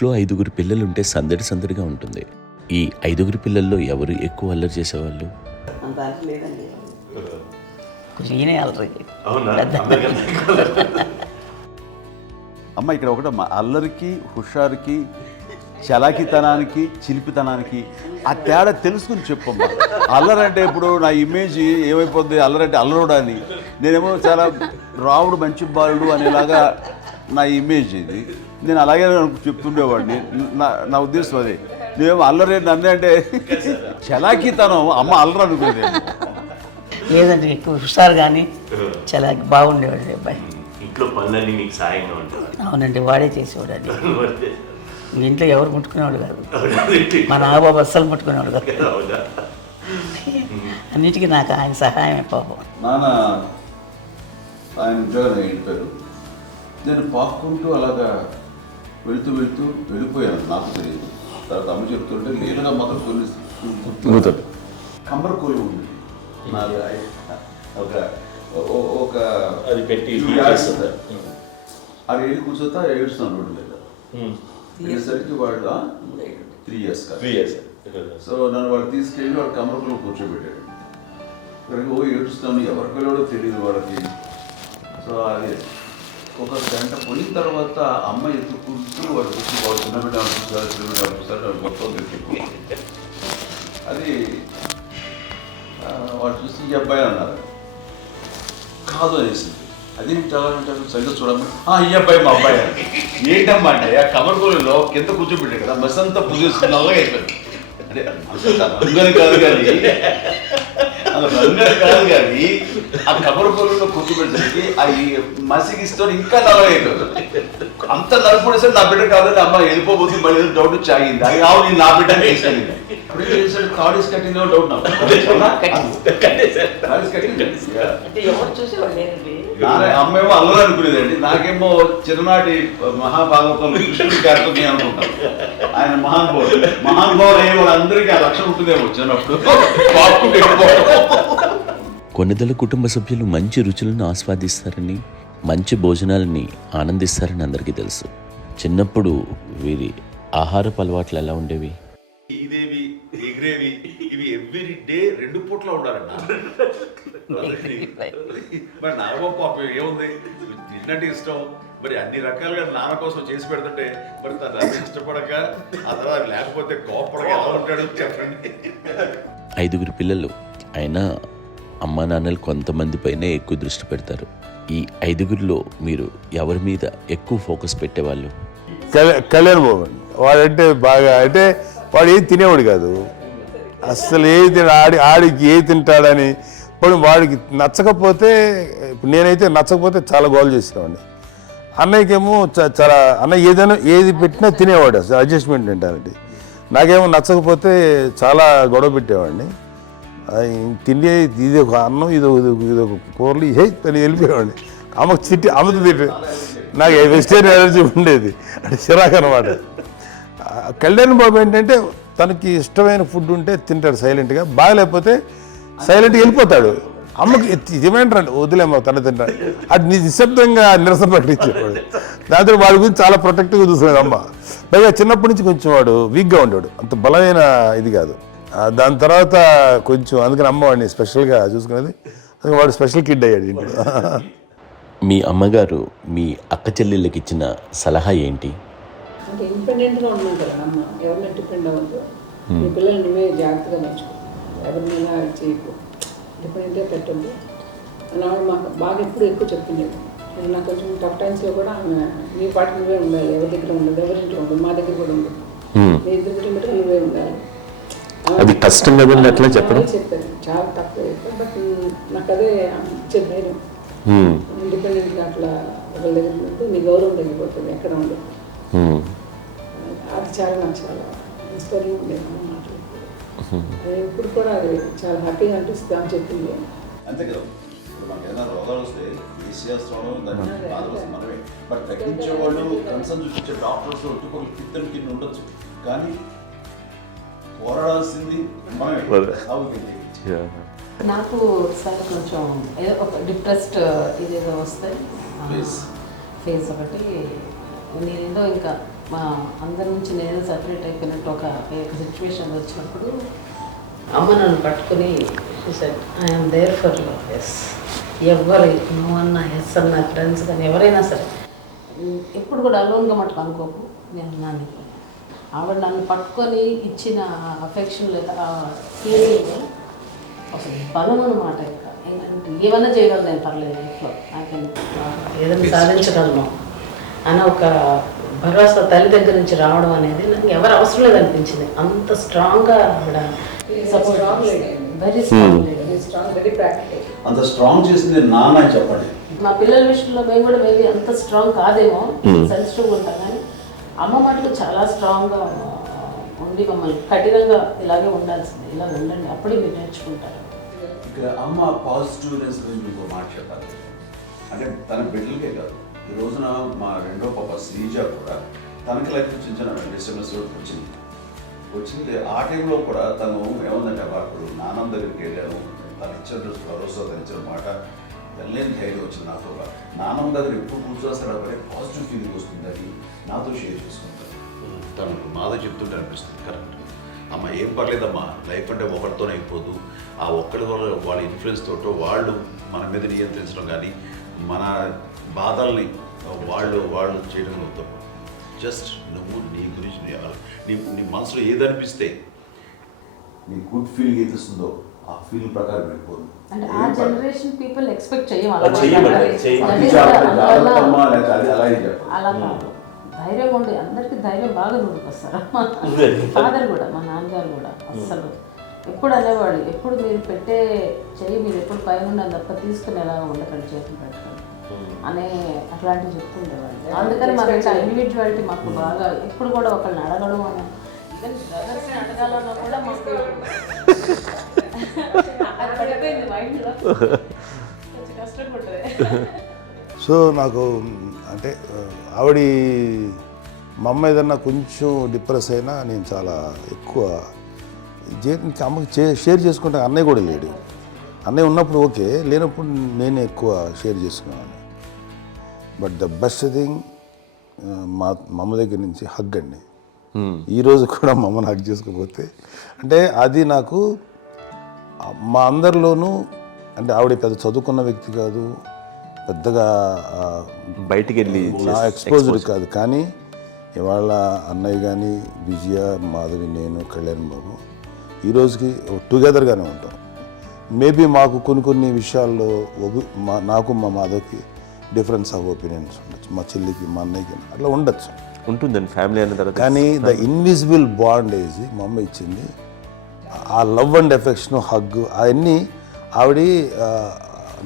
ఇంట్లో 5గురు పిల్లలుంటే సందడి సందడిగా ఉంటుంది. ఈ 5గురు పిల్లల్లో ఎవరు ఎక్కువ అల్లరి చేసేవాళ్ళు? అంత అల్లరి లేదండి, కొంచెం ఈయనే అల్లరి. అమ్మ ఇక్కడ ఒకటమ్మా, అల్లరికి, హుషారుకి, చలాకితనానికి, చిలిపితనానికి ఆ తేడా తెలుసుకుని చెప్పమ్మా. అల్లరి అంటే ఇప్పుడు నా ఇమేజ్ ఏమైపోద్ది, అల్లరి అంటే అల్లరుడు అని, నేనేమో చాలా రావుడు మంచి బాలుడు అనేలాగా నా ఇమేజ్ ఇది. నేను అలాగే చెప్తుండేవాడిని. నా ఉద్దేశం అదే. నేనేమో అల్లరి నన్ను అంటే చలాకితనం, అమ్మ అల్లరి అనుకునేది లేదండి, ఎక్కువ హుషారు కానీ చాలా బాగుండేవాడు అబ్బాయి. ఇంట్లో పనులన్నీ మీకు సాయంగా ఉంటుంది. అవునండి, వాడే చేసేవాడు. అది ఇంట్లో ఎవరు ముట్టుకునేవాడు కాదు, మా నాగబాబు అస్సలు ముట్టుకునేవాడు కాదు. అన్నిటికీ నాకు ఆయన సహాయమే పాపం. నాన్న ఆయన ఉద్యోగం వెళ్ళిపోయారు. నేను పాక్కుంటూ అలాగా వెళుతూ వెళ్ళిపోయాను, నాకు తెలియదు. తర్వాత అమ్మ చెప్తుంటే లేదుగా మాత్రం కొన్ని కమ్మర కోలు ఉంది ఒక అది పెట్టి అది వెళ్ళి కూర్చోతా ఏడుస్తున్నాను రోడ్డు మీద. వెళ్ళేసరికి వాళ్ళు 3 years సో నన్ను వాళ్ళు తీసుకెళ్ళి వాడు కమ్మరకులో కూర్చోబెట్టాడు. ఇక్కడికి ఏడుస్తాను, ఎవరి పిల్లడో తెలియదు వాళ్ళకి. సో అది ఒక గంట పోయిన తర్వాత అమ్మ ఎత్తుకుంటూ వాడు కూర్చో, వాడు చిన్నబిడ్డ అనిపిస్తారు మొత్తం తెచ్చి అది వాడు చూసి ఈ అబ్బాయి అన్నారు. కాదు అనేసింది. అది అంటారు సరిగ్గా చూడమ్మా, ఈ అబ్బాయి మా అబ్బాయి అని. ఏంటమ్మా అంటే ఆ కమర్గూలలో కింద కూర్చోబెట్టాడు కదా, బస్ అంతా పూజేసుకుని అలాగే అయిపోయింది. అంటే రంగని కాదు కానీ ఆ కమర్గూలలో కూర్చోబెట్టడానికి ఆ మసిగిస్తూ ఇంకా నల్లగా అయిపోయింది. అంత నలుపుడేసరి నా బిడ్డ కాదని అమ్మ వెళ్ళిపోబోతుంది. మళ్ళీ డౌట్ వచ్చి ఆగింది. అది రావు, నేను నా బిడ్డని తీసుకెళ్ళింది. అప్పుడే చేశాడు థాడీస్ కట్టింగ్ డౌట్ నాకు. అమ్మేమో అల్లరి అనుకునేదండి, నాకేమో చిన్ననాటి మహాభాగవతం కృష్ణుడి క్యారెక్టర్ అనుకుంటాను. ఆయన మహానుభావులు అయ్యే వాళ్ళందరికీ ఆ లక్ష్యం ఉంటుందేమో చిన్నప్పుడు. కొన్నిదల కుటుంబ సభ్యులు మంచి రుచులను ఆస్వాదిస్తారని, మంచి భోజనాలని ఆనందిస్తారని అందరికీ తెలుసు. చిన్నప్పుడు వీరి ఆహారపు అలవాట్లు ఎలా ఉండేవి? ఇదేవి ఎగిరేవి ఇవి ఎవ్రీ డే 2 పూట్ల ఉండాలంట. మరి నాగబాబు పాపం ఏముంది, తిన్నట్టు ఇష్టం. మరి అన్ని రకాలుగా నాన్న కోసం చేసి పెడుతుంటే మరి తను ఇష్టపడక ఆ తర్వాత లేకపోతే కోపడగా ఎలా ఉంటాడు చెప్పండి. 5గురు పిల్లలు అయినా అమ్మా నాన్నలు కొంతమంది పైనే ఎక్కువ దృష్టి పెడతారు. ఈ 5గురిలో మీరు ఎవరి మీద ఎక్కువ ఫోకస్ పెట్టేవాళ్ళు? కళ్యాణ్ బాబు అండి. వాడంటే బాగా, అంటే వాడు ఏది తినేవాడు కాదు అసలు. ఏది ఆడికి ఏది తింటాడని ఇప్పుడు వాడికి నచ్చకపోతే, ఇప్పుడు నేనైతే నచ్చకపోతే చాలా గోల్ చేసేవాడిని. అన్నయ్యకేమో చాలా అన్నయ్య ఏది పెట్టినా తినేవాడు, అసలు అడ్జస్ట్మెంట్ తింటానండి. నాకేమో నచ్చకపోతే చాలా గొడవ పెట్టేవాడిని. తిండి ఇది ఒక అన్నం, ఇది ఒక కూరలు అని వెళ్ళిపోయేవాడిని. అమ్మకు అమ్మతో తిట్టి నాకు వెజిటేరియన్ ఎలర్జీ ఉండేది, అంటే చిరాకు అనమాట. కళ్యాణ్ బాబు ఏంటంటే తనకి ఇష్టమైన ఫుడ్ ఉంటే తింటాడు సైలెంట్గా, బాగలేకపోతే సైలెంట్గా వెళ్ళిపోతాడు. అమ్మకి ఇదేమేంటారండి, వదిలేమో తన తింటాడు. అది నిశ్శబ్దంగా నిరసన ప్రకటించేవాడు. దాంతో వాడి గురించి చాలా ప్రొటెక్ట్గా చూసుకునేది అమ్మ. పైగా చిన్నప్పటి నుంచి కొంచెం వాడు వీక్గా ఉండేవాడు, అంత బలమైన ఇది కాదు. దాని తర్వాత కొంచెం అందుకని అమ్మ వాడిని స్పెషల్గా చూసుకునేది. వాడు స్పెషల్ కిడ్ అయ్యాడు ఇంట్లో. మీ అమ్మగారు మీ అక్క చెల్లెళ్ళకి ఇచ్చిన సలహా ఏంటి? అంటే ఇండిపెండెంట్గా ఉన్నాం కదా అమ్మ, ఎవరిని డిపెండ్ అవ్వద్దు, మీ పిల్లల్ని నువ్వే జాగ్రత్తగా నేర్చుకో, ఎవరినైనా చేయకు, డిపెండెంట్గా పెట్టద్దు అని ఆవిడ మాకు బాగా ఎప్పుడు ఎక్కువ చెప్తుండేది. నాకు కొంచెం టఫ్ టైమ్స్లో కూడా ఆమె నీ పాటి నువ్వే ఉండాలి, ఎవరి దగ్గర ఉండదు, ఎవరింట్లో ఉండదు, మా దగ్గర కూడా ఉండదు, నీ ఇద్దరు కుటుంబంలో నువ్వే ఉండాలి. అది కష్టం కదండి అట్లా చెప్పడం? చెప్పాను, చాలా తక్కువ చెప్పాను. బట్ నాకు అదే ఇచ్చే ధైర్యం. ఇండిపెండెంట్గా అట్లా ఒకరి దగ్గర ఉంటే నీ గౌరవం తగ్గిపోతుంది, ఎక్కడ ఉండదు. అది చాలా నాకు చాలా ఇన్స్పైరింగ్ ఉండేది అమ్మ మాటలు. ఇప్పుడు కూడా అది చాలా హ్యాపీగా అనిపిస్తుంది అని చెప్పింది. అంతే కదా, మనకి ఏదైనా రోగాలు వస్తే చేసేస్తాను దాన్ని బాధపడుతుంది మనమే. బట్ తగ్గించేవాళ్ళు, కన్సర్న్ చూపించే డాక్టర్స్ ఒట్టుకోలు కింద కింద ఉండొచ్చు, కానీ పోరాడాల్సింది మనమే. నాకు సార్ కొంచెం ఏదో ఒక డిప్రెస్డ్ ఇదేదో వస్తే ఫేస్ ఒకటి, నేనేదో ఇంకా మా అందరి నుంచి నేను సపరేట్ అయిపోయినట్టు ఒక సిచ్యువేషన్ వచ్చినప్పుడు అమ్మ నన్ను పట్టుకుని I'm there for you. Yes, ఎవరు నువ్వు అన్నా ఎస్ అన్న ఫ్రెండ్స్ కానీ ఎవరైనా సరే ఎప్పుడు కూడా అలోన్గా మటుకు అనుకోకు, నేను నాన్న ఆవిడ నన్ను పట్టుకొని ఇచ్చిన అఫెక్షన్ లేదా ఫీలింగ్ అసలు బలం అన్నమాట. ఇంకా ఏమన్నా చేయగలను నేను, పర్లేదు లైఫ్లో నాకు ఏదైనా సాధించగలను అని ఒక భరోసా తల్లి దగ్గర నుంచి రావడం అనేది నాకు ఎవరు అవసరం లేదనిపించింది. అంత స్ట్రాంగ్గా ఆవిడ support, very strong, very practical. అంత స్ట్రాంగ్ చేసింది నాన్న అని చెప్పండి. మా పిల్లల విషయంలో మేము కూడా మేబీ అంత స్ట్రాంగ్ కాదేమో, సెన్సిటివ్గా ఉంటాం, కానీ అమ్మ మటుకు చాలా స్ట్రాంగ్గా ఉండి మమ్మల్ని కఠినంగా ఇలాగే ఉండాల్సింది, ఇలా ఉండండి అప్పుడే మీరు నేర్చుకుంటారు. ఇక్కడ అమ్మ పాజిటివ్నెస్ గురించి ఇంకో మాట చెప్పాలి. అంటే తన బిడ్డలకే కాదు, ఈ రోజున మా రెండో పాప శ్రీజ కూడా తనకి లైఫ్ చిన్న డిస్టర్బెన్స్ వచ్చింది. ఆ టైంలో కూడా తను ఏముందంటే అప్పుడు నాన్న దగ్గరికి వెళ్ళాను, తను ఇచ్చిన భరోసా, తను ఇచ్చిన మాట వెళ్ళలేని ధైర్యం వచ్చింది నాతో. నాన్నమ్మ దగ్గర ఎప్పుడు కూర్చోస్తాడు అప్పుడే పాజిటివ్ ఫీలింగ్ వస్తుందని నాతో షేర్ చేసుకుంటాను. తను మాతో చెప్తుంటే అనిపిస్తుంది కరెక్ట్ అమ్మ, ఏం పర్లేదమ్మా, లైఫ్ అంటే ఒకరితోనే అయిపోదు, ఆ ఒక్కరి వల్ల వాళ్ళ ఇన్ఫ్లుయెన్స్ తోటో వాళ్ళు మన మీద నియంత్రించడం కానీ మన బాధల్ని వాళ్ళు చేయడం అవుతాం. జస్ట్ నువ్వు నీ గురించి నీ మనసులో ఏదనిపిస్తే నీ గుడ్ ఫీలింగ్ ఏది వస్తుందో ఆ ఫీలింగ్ ప్రకారం వెళ్ళిపోదు. అంటే ఆ జనరేషన్ పీపుల్ ఎక్స్పెక్ట్ అలా కాదు, ధైర్యం ఉండి అందరికి ధైర్యం బాగా నూరుకొస్తారు. ఫాదర్ కూడా, మా నాన్నగారు కూడా అస్సలు ఎప్పుడు అనేవాడు, ఎప్పుడు మీరు పెట్టే చెయ్యి మీరు ఎప్పుడు పైన ఉండాలి తప్ప తీసుకుని ఎలా ఉండకండి, చేతులు పెట్టుకొని అనే అట్లాంటివి చెప్తుండేవాళ్ళు. అందుకని మాకు ఇంకా ఇండివిజువాలిటీ మాకు బాగా ఎప్పుడు కూడా ఒకళ్ళని అడగడం అని, ఈవెన్ బ్రదర్స్ని అడగాలన్నా కూడా మాకు అది పడిపోయింది మైండ్లో, కొంచెం కష్టంగా ఉంటుంది. సో నాకు అంటే ఆవిడ మా అమ్మ ఏదన్నా కొంచెం డిప్రెస్ అయినా నేను చాలా ఎక్కువ అమ్మకి షేర్ చేసుకుంటే, అన్నయ్య కూడా లేడు. అన్నయ్య ఉన్నప్పుడు ఓకే, లేనప్పుడు నేనే ఎక్కువ షేర్ చేసుకున్నాను. బట్ ద బెస్ట్ థింగ్ మా అమ్మ దగ్గర నుంచి హగ్ అండి. ఈరోజు కూడా మా అమ్మని హగ్ చేసుకోకపోతే అంటే అది నాకు మా అందరిలోనూ, అంటే ఆవిడ పెద్ద చదువుకున్న వ్యక్తి కాదు, పెద్దగా బయటికి వెళ్ళి నా ఎక్స్పోజర్ కాదు, కానీ ఇవాళ అన్నయ్య కానీ విజయ, మాధవి, నేను, కళ్యాణ్ బాబు ఈ రోజుకి టుగెదర్గానే ఉంటాం. మేబీ మాకు కొన్ని విషయాల్లో నాకు మా మాధవ్కి డిఫరెన్స్ ఆఫ్ ఒపీనియన్స్ ఉండొచ్చు, మా చెల్లికి, మా అన్నయ్యకి అట్లా ఉండొచ్చు, ఉంటుందండి ఫ్యామిలీ అన్న తర్వాత. కానీ ద ఇన్విజిబుల్ బాండేజ్ మా అమ్మ ఇచ్చింది, ఆ లవ్ అండ్ ఎఫెక్షన్, హగ్, అవన్నీ ఆవిడ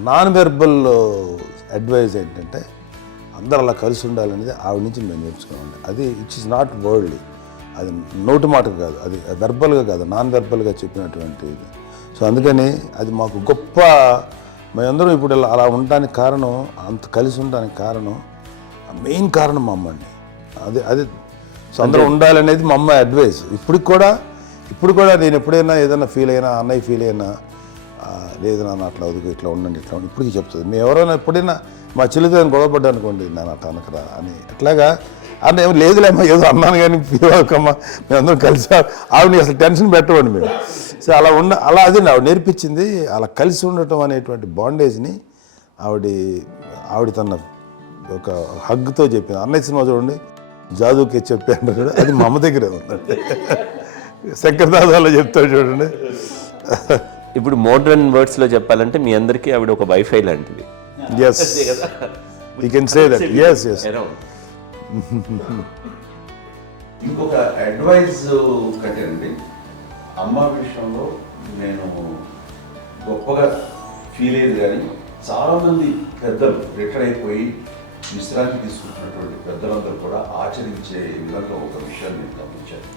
నాన్ వెర్బల్ అడ్వైజ్ ఏంటంటే అందరూ అలా కలిసి ఉండాలనేది ఆవిడ నుంచి మేము నేర్చుకోవాలి. అది ఇట్స్ ఇస్ నాట్ వర్డ్లీ, అది నోటి మాట కాదు, అది వెర్బల్గా కాదు, నాన్ వెర్బల్గా చెప్పినటువంటి ఇది. సో అందుకని అది మాకు గొప్ప, మేమందరం ఇప్పుడు అలా ఉండడానికి కారణం, అంత కలిసి ఉండడానికి కారణం, మెయిన్ కారణం మా అమ్మ అండి. అది సో అందరూ ఉండాలనేది మా అమ్మ అడ్వైస్. ఇప్పుడు కూడా నేను ఎప్పుడైనా ఏదైనా ఫీల్ అయినా, అన్నయ్య ఫీల్ అయినా, లేదు నాన్న అట్లా వదుకు, ఇట్లా ఉండండి, ఇట్లా ఉండి ఇప్పటికీ చెప్తుంది. మేము ఎవరైనా ఎప్పుడైనా మా చెల్లితో గొడవపడ్డా అనుకోండి, నేను అట్లా అనకరా అని ఎట్లాగా అన్న ఏమో లేదులేమ్మా, ఏదో అన్నాను కానీ ఫీల్ అవ్వకమ్మా, మేమందరం కలిసి ఆవిడని అసలు టెన్షన్ పెట్టమండి మేము. సో అలా అది ఆవిడ నేర్పించింది. అలా కలిసి ఉండటం అనేటువంటి బాండేజ్ని ఆవిడ తన ఒక హగ్తో చెప్పింది. అన్నయ్య సినిమా చూడండి, జాదూకి చెప్పాను చూడండి, అది మా అమ్మ దగ్గరే ఉందండి. శంకరదాదాలో చెప్తాడు చూడండి. ఇప్పుడు మోడర్న్ వర్డ్స్లో చెప్పాలంటే మీ అందరికీ ఆవిడ ఒక వైఫై లాంటిది. Yes, you can say that. Yes. ఇంకొక అడ్వైజ్ కట్టండి, అమ్మ విషయంలో నేను గొప్పగా ఫీల్ అయ్యేది, కానీ చాలామంది పెద్దలు రిటైర్ అయిపోయి విశ్రాంతి తీసుకుంటున్నటువంటి పెద్దలందరూ కూడా ఆచరించే విధంగా ఒక విషయాన్ని నేను గమనించాను.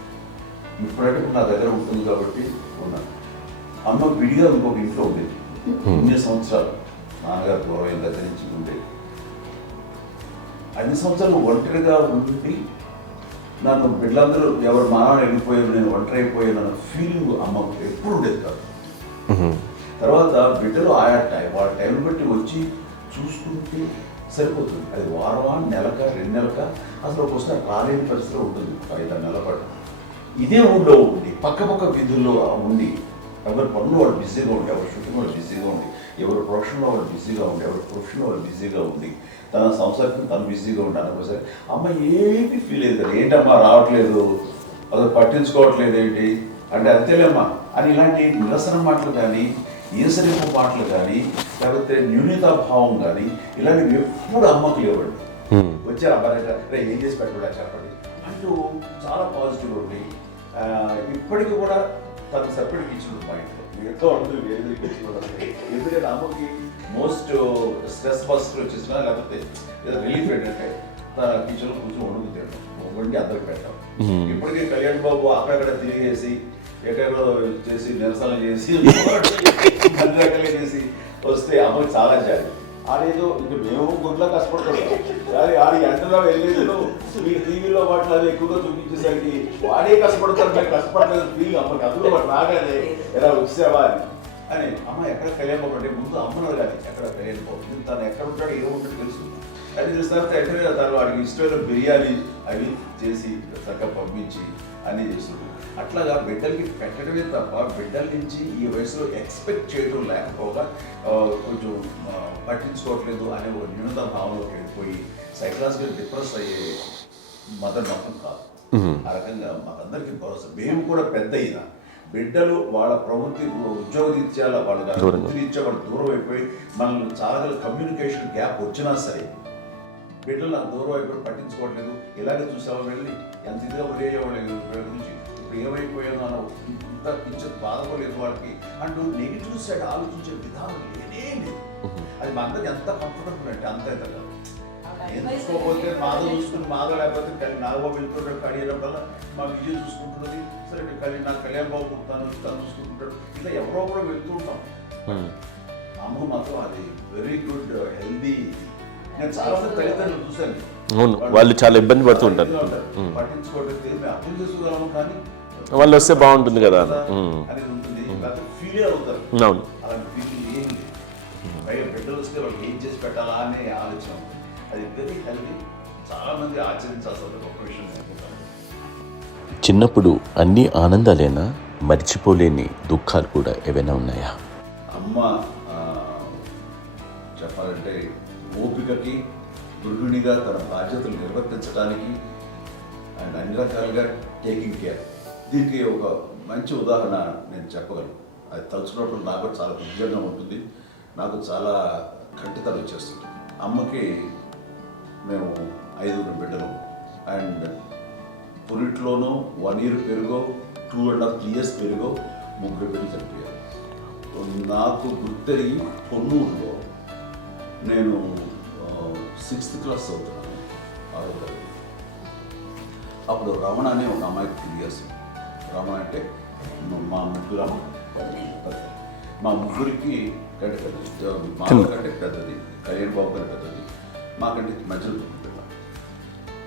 ఇప్పుడంటే నా దగ్గర ఉంటుంది కాబట్టి ఉన్నాను. అమ్మ విడిగా ఇంకొక ఇంట్లో ఉండేది, 9 సంవత్సరాలు నాన్నగారు దూరం దగ్గర నుంచి ఉండేది. 5 సంవత్సరాలు ఒంటరిగా ఉండి నన్ను బిడ్డలందరూ ఎవరు మానవుని వెళ్ళిపోయారు, నేను ఒంటరి అయిపోయాను అన్న ఫీలింగ్ అమ్మకు ఎప్పుడు ఉండేది కాదు. తర్వాత బిడ్డలు ఆయా వాళ్ళ టైం బట్టి వచ్చి చూసుకుంటూ సరిపోతుంది. అది వారమా, నెలక, 2 నెలక, అసలు ఒకసారి రాలేని పరిస్థితిలో ఉంటుంది. 5-6 నెలల పాటు ఇదే ఊళ్ళో ఉండి పక్క వీధుల్లో ఉండి ఎవరి పనులు వాళ్ళు బిజీగా ఉండి, ఎవరి షూటింగ్ వాళ్ళు బిజీగా ఉండి, ఎవరి ప్రొఫెషన్లో వాళ్ళు బిజీగా ఉండి, ఎవరి ప్రొఫెషన్లో వాళ్ళు బిజీగా ఉండి, తన సంసారం తను బిజీగా ఉంటాను. ఒకసారి అమ్మ ఏమీ ఫీల్ అయ్యేది, ఏంటమ్మా రావట్లేదు, అసలు పట్టించుకోవట్లేదు ఏంటి అంటే, అంతేలేమ్మా అని ఇలాంటి నిరసన మాటలు కానీ, ఈసరింపు మాటలు కానీ, లేకపోతే న్యూనతాభావం కానీ ఇలాంటివి ఎప్పుడు అమ్మకు లేవండి. వచ్చారు అబ్బాయి ఏం చేసి పెట్టడా చెప్పండి అంటూ చాలా పాజిటివ్ ఉండి ఇప్పటికీ కూడా తను సపరేట్ కిచెన్ మా ఇంట్లో ఎంతో ఉంటుంది. వేరే కిచెన్ ఎందుకంటే అమ్మకి మోస్ట్ స్ట్రెస్ బస్టర్ వచ్చేసినా లేకపోతే ఏదో రిలీఫ్ ఏంటంటే తన కిచెన్లో కూర్చొని వండుకుతాడు, వండి అందరికి పెట్టాం. ఇప్పటికీ కళ్యాణ్ బాబు అక్కడక్కడ తిరిగేసి ఎక్కడెక్కడో చేసి నిరసనలు చేసి అన్ని రకాలుగా చేసి వస్తే అమ్మకి చాలా జాలి. ఆడేదో ఇంక మేము గుడ్లో కష్టపడుతున్నాం కానీ ఆడి ఎంతలో వెళ్ళేది మీరు టీవీలో వాటిలో అది ఎక్కువగా చూపించేసరికి వాడే కష్టపడతారు, మేము కష్టపడలేదు ఫీల్ అమ్మకి. అందులో వాడు రాగానే ఎలా వచ్చావా అని అమ్మ ఎక్కడ కళ్యాణ్ బాబు అంటే ముందు అమ్మను కానీ ఎక్కడ కళ్యాణ్ బాబు తను ఎక్కడ ఉంటాడు ఏమో ఉంటాడు తెలుసు. అది చూసిన ఎక్కడ తను వాడికి ఇష్టమైన బిర్యానీ అవి చేసి చక్కగా పంపించి అన్నీ చేస్తున్నాడు. అట్లాగా బిడ్డలకి పెట్టడమే తప్ప బిడ్డల నుంచి ఈ వయసులో ఎక్స్పెక్ట్ చేయడం లేకపోగా కొంచెం పట్టించుకోవట్లేదు అనే ఒక న్యూనత భావనలోకి వెళ్ళిపోయి సైకలాజికల్ డిప్రెస్ అయ్యే మదర్ మొత్తం కాదు. ఆ రకంగా మాకందరికీ భరోసా. మేము కూడా పెద్ద అయినా బిడ్డలు వాళ్ళ ప్రవృత్తి ఉద్యోగరీత్యా వాళ్ళ వృత్తిరీత్యా వాళ్ళు దూరం అయిపోయి మనల్ని చాలా కమ్యూనికేషన్ గ్యాప్ వచ్చినా సరే బిడ్డలు నాకు దూరం అయిపోయి పట్టించుకోవట్లేదు. ఇలాగే చూసావా వెళ్ళి ఎంత ఇదిగా ఉదయ్యేవాళ్ళు గురించి ఇప్పుడు ఏమైపోయాను అన్న ఇంత పిచ్చర్ బాధపడలేదు వాళ్ళకి అంటూ నెగిటివ్ సైడ్ ఆలోచించే విధానం లేనే లేదు. అది మా అందరికి ఎంత కంఫర్టబుల్ అంటే అంత కదా. నేను చూసుకోకపోతే మాధవ్ చూసుకుని మాధవ్ లేకపోతే నాగబాబు వెళ్తుంటాడు కడియడం వల్ల మా విజయ్ చూసుకుంటున్నది సరే నాకు కళ్యాణ్ బాబు తను చూసుకుంటుంటాడు. ఇలా ఎవరో కూడా వెళ్తూ ఉంటాం. అమ్మ మాత్రం అది వెరీ గుడ్ హెల్దీ. నేను చాలా మంది తల్లిదండ్రులు చూశాను, వాళ్ళు చాలా ఇబ్బంది పడుతూ ఉంటారు. పట్టించుకోవట్లేదు మేము అర్థం చేసుకోగలము కానీ వాళ్ళు వస్తే బాగుంటుంది కదా అనేది ఉంటుంది. ఫీల్ అవుతారు. అవును, అలాంటి ఫీలింగ్ ఏం లేదు. పైగా బిడ్డలు వస్తే వాళ్ళకి ఏం చేసి పెట్టాలా అనే ఆలోచన. అది వెరీ హెల్దీ. చాలా మంది ఆచరించాల్సిన గొప్ప విషయం అనుకుంటాను. చిన్నప్పుడు అన్ని ఆనందాలేనా, మర్చిపోలేని దుఃఖాలు కూడా ఏవైనా ఉన్నాయా? అమ్మ చెప్పాలంటే ఓపికకి, గృహిణిగా తన బాధ్యతలు నిర్వర్తించడానికి అండ్ అన్ని రకాలుగా టేకింగ్ కేర్. దీనికి ఒక మంచి ఉదాహరణ నేను చెప్పగలను. అది తలుచుకున్నప్పుడు నాకు చాలా ఉద్యోగంగా ఉంటుంది, నాకు చాలా కంటితలు వచ్చేస్తుంది. అమ్మకి మేము 5 బిడ్డలు అండ్ పురిట్లోనూ 1 year పెరుగో 2.5 years పెరుగో 3 బిడ్డలు చనిపోయారు. నాకు గుర్తెరిగి పొన్నూరులో నేను 6th class చదువుతున్నాను, 6వ తరగతి. అప్పుడు రమణ అనే ఒక అమ్మాయికి 3 years. రమణ అంటే మా ముగ్గురికి కంటే పెద్దది, మా కంటే పెద్దది, కళ్యాణ్ బాబు కంటే పెద్దది, మాకంటే మధ్యలో పిల్ల.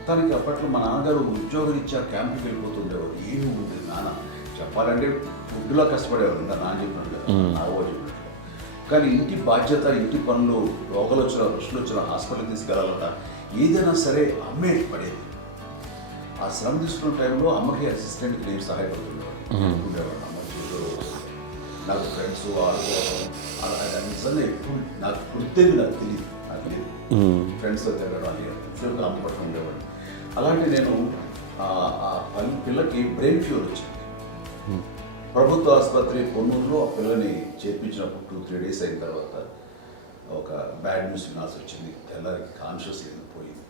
తనకి అప్పట్లో మా నాన్నగారు ఉద్యోగరీత్యా క్యాంప్కి వెళ్ళిపోతుండేవారు. ఏమి ఉండేది నాన్న చెప్పాలంటే ఫుడ్లో కష్టపడేవారు. ఇంకా నాన్న చెప్పినట్టు కదా, నాగో చెప్పినట్టు. కానీ ఇంటి బాధ్యత, ఇంటి పనులు, రోగాలు వచ్చిన రుషులు వచ్చిన హాస్పిటల్కి తీసుకెళ్ళాలన్నా ఏదైనా సరే అమ్మే పడేది. ఆ శ్రమ తీసుకున్న టైంలో అమ్మకి అసిస్టెంట్కి నేను సహాయపడుతుండేవాడు ఉండేవాడు. అమ్మ చూడరు నాకు ఫ్రెండ్స్ ఆడుకోవడం అది నిజంగా ఎప్పుడు నాకు గుర్తేది, నాకు తెలియదు, నాకు లేదు ఫ్రెండ్స్తో తిరగడం అది సేపు అమ్మ పట్ల ఉండేవాడు. అలాంటి నేను ఆ పిల్లకి బ్రెయిన్ ఫ్యూర్ వచ్చింది. ప్రభుత్వ ఆసుపత్రి పొన్నూరులో ఆ పిల్లని చేర్పించినప్పుడు 2-3 days అయిన తర్వాత ఒక బ్యాడ్ న్యూస్ వినాల్సి వచ్చింది. తెల్లారికి కాన్షియస్ లేదు, పోయింది.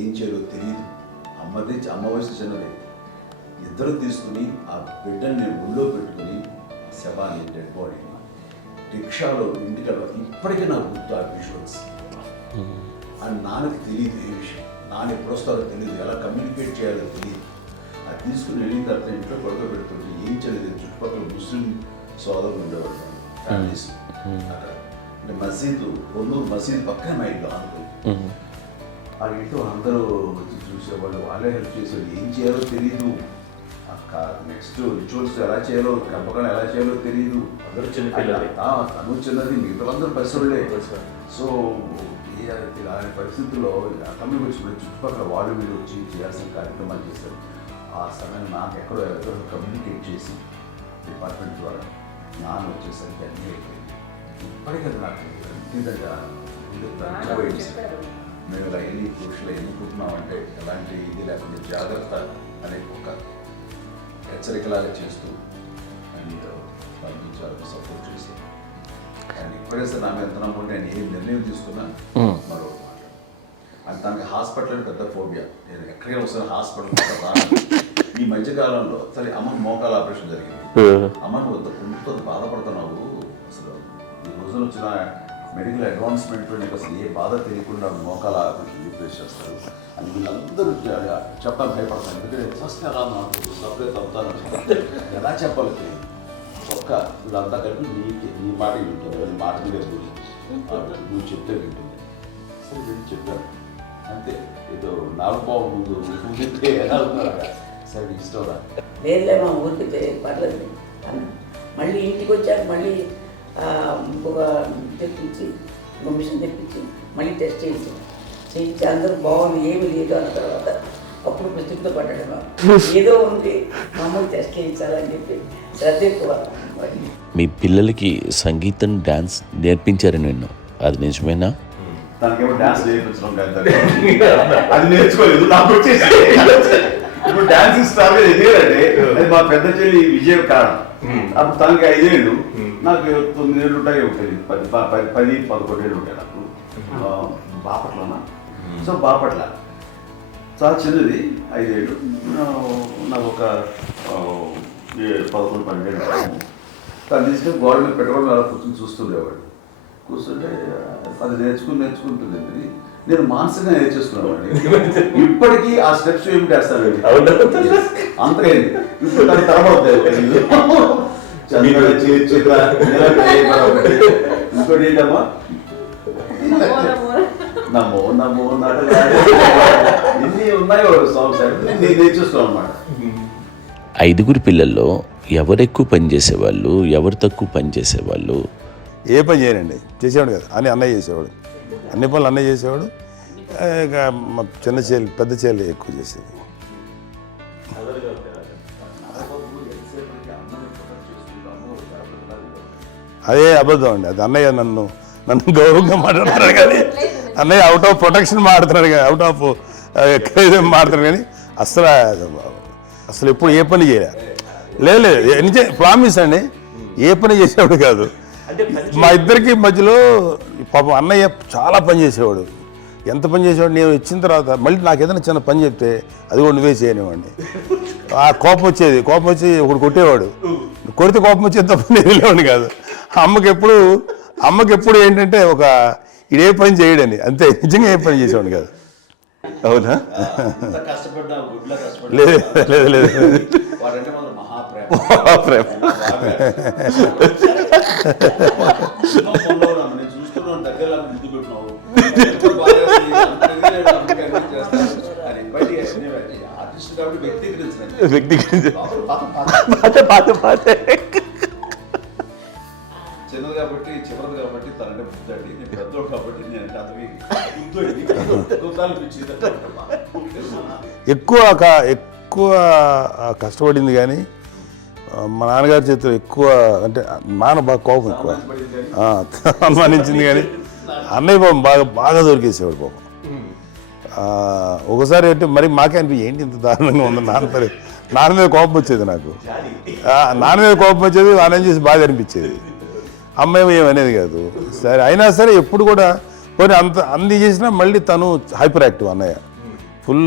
ఏం చేయాలో తెలియదు. అమ్మ వయసు చిన్నది. ఇద్దరు తీసుకుని ఆ బిడ్డని నేను ఒళ్ళో పెట్టుకుని శవాన్ని, డెడ్ బాడీని రిక్షాలో ఇంటికి వెళ్ళాలి. ఇప్పటికీ నాకు గుర్తు ఆ విజువల్స్. అండ్ నాన్నకి తెలియదు ఏ విషయం, నాన్న ఎప్పుడు వస్తారో తెలియదు, ఎలా కమ్యూనికేట్ చేయాలో తెలియదు. అది తీసుకుని వెళ్ళిన తర్వాత ఇంట్లో పడుకోబెడుతుంటే ఏం చేయలేదు. చుట్టుపక్కల ముస్లిం సోదరులు ఉండేవాళ్ళు, ఫ్యామిలీస్ అక్కడ. అంటే మసీదు, పొన్నూరు మసీదు పక్కన మా ఇంట్లో అనుకుని ఆ ఇంట్లో అందరూ వచ్చి చూసేవాళ్ళు, వాళ్ళే హెల్ప్ చేసేవాళ్ళు. ఏం చేయాలో తెలియదు. ఆ నెక్స్ట్ రిచువల్స్ ఎలా చేయాలో, పెంపకం ఎలా చేయాలో తెలియదు. అందరూ చిన్నపిల్లలే. తను చిన్నది, మిగతాలందరూ పసివాళ్ళే. సో ఇలాంటి పరిస్థితుల్లో కమ్యూనిటీ వచ్చి చుట్టుపక్కల వాళ్ళు వీళ్ళు వచ్చి చేయాల్సిన కార్యక్రమాలు చేశారు. ఆ సమయం నాకు ఎక్కడో కమ్యూనికేట్ చేసి డిపార్ట్మెంట్ ద్వారా నాన్న వచ్చేసరికి అన్నీ అయిపోయింది. ఇప్పటికీ నాకు మేము ఇలా ఎన్ని పురుషులు ఎన్నుకుంటున్నామంటే ఎలాంటి ఇది లేకుండా జాగ్రత్త అనే ఒక హెచ్చరికలాగా చేస్తూ అండ్ పంపించాలని సపోర్ట్ చేసి అండ్ ఇప్పుడైతే నా మీద నమ్ముకుంటే నేను ఏ నిర్ణయం తీసుకున్నా మరో మాట అండ్ తనకి హాస్పిటల్ పెద్ద ఫోబియా. నేను ఎక్కడికి వస్తాను హాస్పిటల్. ఈ మధ్యకాలంలో సరే అమ్మకి మోకాల ఆపరేషన్ జరిగింది. అమ్మను కొంత బాధపడుతున్నావు, అసలు ఈ రోజున వచ్చిన మెడికల్ అడ్వాన్స్మెంట్ నీకు అసలు ఏ బాధ తెలియకుండా మోకాల ఆపరేషన్ రీప్లేస్ చేస్తారు అని వీళ్ళందరూ చెప్పడానికి భయపడతాను. ఎందుకంటే ఫస్ట్ ఎలా నాకు సపరేట్ అవుతాను ఎలా చెప్పాలి తెలియదు. ఒక్క వీళ్ళంతా కలిపి నీ మాట వింటుంది, వాళ్ళ మాట మీద నువ్వు చెప్తే వింటుంది. సరే వీళ్ళు చెప్పారు అంతే. ఏదో నాలుగు పావు ముందు ఊరితే ఎలా ఉన్నారా, సరే ఇష్టం రా లేదులే మా ఊరికి పర్లేదు అని మళ్ళీ ఇంటికి వచ్చాక మళ్ళీ ఇంకొక తెప్పించి ఇంకో మిషన్ తెప్పించి మళ్ళీ టెస్ట్ చేయించి అందరూ బాగుంది ఏమి లేదు అన్న తర్వాత అప్పుడు పుస్తకంతో పడ్డాడు. ఏదో ఉంది మమ్మల్ని టెస్ట్ చేయించాలని చెప్పి శ్రద్ధ ఎక్కువ. మీ పిల్లలకి సంగీతం, డాన్స్ నేర్పించారని విన్నాం, అది నిజమేనా? తనకేమో డాన్స్ నేర్పించడం కాదు, అది నేర్చుకోలేదు. నాకు వచ్చేసి ఇప్పుడు డాన్సింగ్ స్టార్ ఎదిగారంటే అది మా పెద్ద చెల్లి విజయం కారణం. అప్పుడు తనకి 5 ఏళ్ళు, నాకు 9 ఏళ్ళు ఉంటాయి. ఉంటుంది 10-11 ఏళ్ళు ఉంటాయి నాకు. బాపట్లనా? సో బాపట్ల చాలా చిన్నది, 5 ఏళ్ళు. నాకు ఒక 11-12 ఏళ్ళు. తను తీసుకొని గోడ మీద పెట్టుకోవడం అలా కూర్చొని చూస్తుండేవాడు. కూర్చుంటే అది నేర్చుకుంటుంది. నేను మానసికంగా నేర్చేసుకున్నాను. ఇప్పటికీ ఆ స్టెప్స్ ఏమిటి వేస్తాను అంతేంది. ఇప్పుడు తను తరబడతాయి ఇంకోటి ఏంటమ్మా నమో నమో ఎన్ని ఉన్నాయో సాంగ్స్ నేను నేర్చేస్తున్నాను అన్నమాట. 5 పిల్లల్లో ఎవరు ఎక్కువ పని చేసేవాళ్ళు, ఎవరు తక్కువ పని చేసేవాళ్ళు? ఏ పని చేయనండి, చేసేవాడు కదా అని అన్నయ్య చేసేవాడు. అన్ని పనులు అన్నయ్య చేసేవాడు. ఇక మా చిన్న చెల్లి, పెద్ద చెల్లి ఎక్కువ చేసేది. అదే అబద్ధం అండి, అది అన్నయ్య నన్ను గౌరవంగా మాట్లాడుతున్నాడు కానీ అన్నయ్య అవుట్ ఆఫ్ ప్రొటెక్షన్ మాట్లాడుతున్నాడు కానీ, అవుట్ ఆఫ్ మాట్లాడుతున్నాడు కానీ అసలు ఎప్పుడు ఏ పని చేయలే. లేదు ప్రామిస్ అండి, ఏ పని చేసేవాడు కాదు. మా ఇద్దరికి మధ్యలో పాపం అన్నయ్య చాలా పని చేసేవాడు. ఎంత పని చేసేవాడు, నేను ఇచ్చిన తర్వాత మళ్ళీ నాకు ఏదైనా చిన్న పని చెప్తే అది కూడా నువ్వే చేయనివ్వండి. ఆ కోపం వచ్చేది, కోపం వచ్చి ఒకడు కొట్టేవాడు. కొడితే కోపం వచ్చేది తప్ప నేను వెళ్ళేవాడిని కాదు. అమ్మకి ఎప్పుడు ఏంటంటే ఒక ఇదే పని చేయడని, అంతే. నిజంగా ఏ పని చేసేవాడిని కాదు. అవునా? లేదు లేదు లేదు మహాప్రేమ. చూస్తున్నాను దగ్గర ముందు పెట్టినావు ఆర్టిస్ట్ కాబట్టి వ్యక్తీకరించిన చిన్నది కాబట్టి చివరిది కాబట్టి తనంటే బుద్ధండి, నేను పెద్దోడు కాబట్టి నేను అతని ఎక్కువ కష్టపడింది కానీ మా నాన్నగారి చేతిలో ఎక్కువ, అంటే నాన్న బాగా కోపం ఎక్కువ అనుమానించింది కానీ అన్నయ్య పాపం బాగా దొరికేసేవాడు పాపం. ఒకసారి అంటే మరి మాకే అనిపి ఏంటి ఇంత దారుణంగా ఉంది నాన్న మీద కోపం వచ్చేది నాకు. నాన్న మీద కోపం వచ్చేది, ఆనందం చేసి బాగా అనిపించేది. అమ్మాయి ఏమనేది కాదు. సరే అయినా సరే ఎప్పుడు కూడా పోనీ అన్ని చేసినా మళ్ళీ తను హైపర్ యాక్టివ్ అన్నయ్య ఫుల్.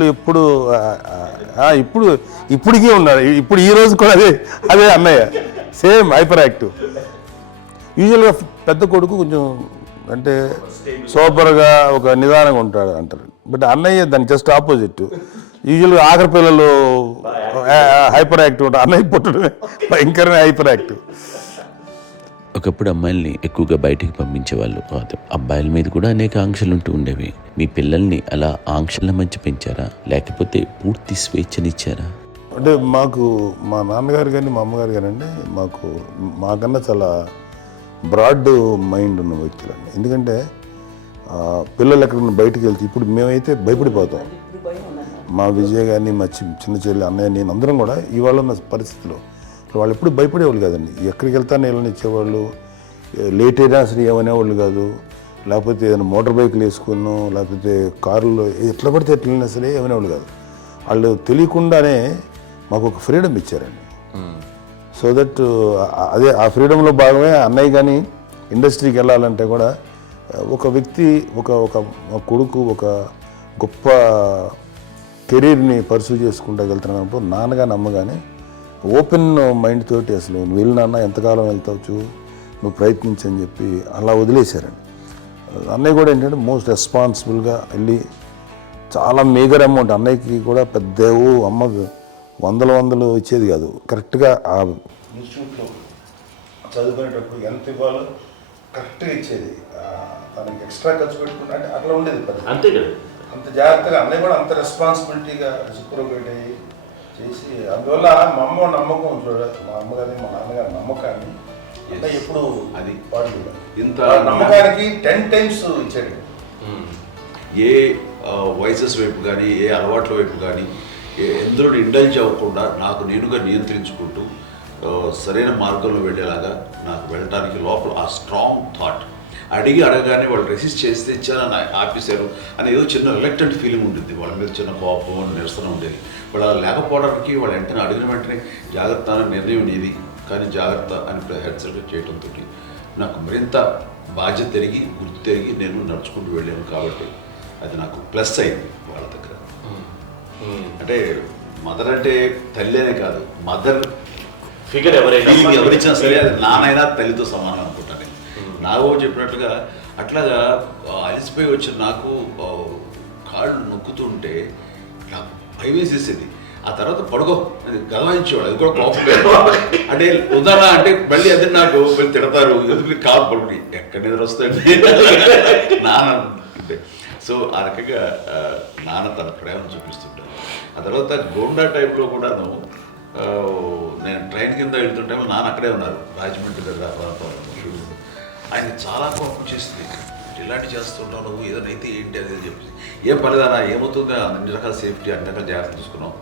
ఇప్పటికీ ఉన్నాడు. ఇప్పుడు ఈ రోజు కూడా అదే అన్నయ్య సేమ్ హైపర్ యాక్టివ్. యూజువల్గా పెద్ద కొడుకు కొంచెం అంటే సూపర్గా ఒక నిదానంగా ఉంటాడు అంటారు. బట్ అన్నయ్య దాని జస్ట్ ఆపోజిట్. యూజువల్గా ఆఖరి పిల్లలు హైపర్ యాక్టివ్ ఉంటారు, అన్నయ్య పుట్టడమే భయంకరమైన హైపర్ యాక్టివ్. ఒకప్పుడు అమ్మాయిల్ని ఎక్కువగా బయటికి పంపించేవాళ్ళు, అబ్బాయిల మీద కూడా అనేక ఆంక్షలు ఉంటూ ఉండేవి. మీ పిల్లల్ని అలా ఆంక్షల మధ్య పెంచారా, లేకపోతే పూర్తి స్వేచ్ఛనిచ్చారా? అంటే మాకు మా నాన్నగారు కానీ మా అమ్మగారు కానీ అండి మాకన్నా చాలా బ్రాడ్ మైండ్ ఉన్న వ్యక్తులండి. ఎందుకంటే పిల్లలు ఎక్కడన్నా బయటకు వెళ్తే ఇప్పుడు మేమైతే భయపడిపోతాం. ఇప్పుడు భయం ఉందన్న. మా విజయ్ కానీ మా చిన్న చెల్లి అన్నయ్య నేను అందరం కూడా ఇవాళ ఉన్న పరిస్థితిలో వాళ్ళు ఎప్పుడు భయపడేవాళ్ళు కాదండి. ఎక్కడికి వెళ్తాను నీళ్ళని ఇచ్చేవాళ్ళు, లేట్ అయినా అసలు ఏమనేవాళ్ళు కాదు. లేకపోతే ఏదైనా మోటార్ బైక్లు వేసుకున్నాం, లేకపోతే కారులో ఎట్లా పడితే ఎట్లయినా సరే ఏమనేవాళ్ళు కాదు. వాళ్ళు తెలియకుండానే మాకు ఒక ఫ్రీడమ్ ఇచ్చారండి. సో దట్ అదే ఆ ఫ్రీడంలో భాగమే అన్నయ్య కానీ ఇండస్ట్రీకి వెళ్ళాలంటే కూడా ఒక వ్యక్తి ఒక కొడుకు ఒక గొప్ప కెరీర్ని పర్సూ చేసుకుంటూ వెళ్తున్నప్పుడు నాన్నగాని అమ్మగానే ఓపెన్ మైండ్ తోటి అసలు నువ్వు వెళ్ళి నాన్న ఎంతకాలం వెళ్తావు నువ్వు ప్రయత్నించని చెప్పి అలా వదిలేశారండి. అన్నయ్య కూడా ఏంటంటే మోస్ట్ రెస్పాన్సిబుల్గా వెళ్ళి చాలా మేజర్ అమౌంట్ అన్నయ్యకి కూడా పెద్ద అమ్మకు వందలు ఇచ్చేది కాదు. కరెక్ట్గా ఆ ఇన్స్టిట్యూట్లో చదువుకునేటప్పుడు ఎంత ఇవ్వాలో కరెక్ట్గా ఇచ్చేది. తనకి ఎక్స్ట్రా ఖర్చు పెట్టుకుంటే అంటే అట్లా ఉండేది పరిస్థితి. అంతే కదా. అంత జాగ్రత్తగా అన్నయ్య కూడా అంత రెస్పాన్సిబిలిటీగా రెసిప్రోకేట్ అయ్యి చేసి అందువల్ల మా అమ్మ నమ్మకం చూడాలి. మా అమ్మగారి మా నాన్నగారి నమ్మకాన్ని ఎప్పుడు అది వాడు ఇంత నమ్మకానికి 10 times ఇచ్చాడు. ఏ వయసెస్ వైపు కానీ ఏ అలవాట్ల వైపు కానీ ఎందులో ఇండల్జ్ అవ్వకుండా నాకు నేనుగా నియంత్రించుకుంటూ సరైన మార్గంలో వెళ్ళేలాగా నాకు వెళ్ళడానికి లోపల ఆ స్ట్రాంగ్ థాట్ అడగగానే వాళ్ళు రెసిస్ట్ చేస్తే ఇచ్చానని ఆపేశారు అని ఏదో చిన్న రిలక్టెంట్ ఫీలింగ్ ఉంటుంది. వాళ్ళ మీద చిన్న కోపం నిరసన ఉండేది. వాళ్ళు అలా లేకపోవడానికి వాళ్ళు వెంటనే అడిగిన వెంటనే జాగ్రత్త అనే నిర్ణయం ఉండేది. కానీ జాగ్రత్త అని హెచ్చరిక చేయడంతో నాకు మరింత బాధ్యత తిరిగి గుర్తు తిరిగి నేను నడుచుకుంటూ వెళ్ళాను. కాబట్టి అది నాకు ప్లస్ అయింది వాళ్ళ దగ్గర. అంటే మదర్ అంటే తల్లి అనే కాదు, మదర్ ఫిగర్ ఎవరిచ్చినా సరే అది నానైనా తల్లితో సమానం అనుకుంటాను. నాకు చెప్పినట్లుగా అట్లాగా అలిసిపోయి వచ్చిన నాకు కాళ్ళు నొక్కుతుంటే నాకు భయం వేసేసేది. ఆ తర్వాత పడుకో అది గదవాయించేవాడు. అది కూడా కోపం అంటే ఉదాహరణ అంటే మళ్ళీ అదే నాకు తిడతారు ఎందుకు కాలు పడుకుని ఎక్కడ నిద్ర వస్తాయండి నాన్న అంటే. సో ఆ రకంగా నాన్న తన ప్రేమ చూపిస్తుంటాను. ఆ తర్వాత గోండా టైప్లో కూడాను నేను ట్రైన్ కింద వెళ్తుంటే నాన్న అక్కడే ఉన్నారు రాజమండ్రి దగ్గర ప్రాంతంలో. ఆయన చాలా కోపం చేస్తుంది. ఇలాంటి చేస్తుంటావు నువ్వు ఏదైనా అయితే ఏంటి అది చెప్పి ఏం పర్లేదన్నా ఏమవుతుందో అన్ని రకాల సేఫ్టీ అన్ని రకాల జాగ్రత్త చూసుకున్నాం.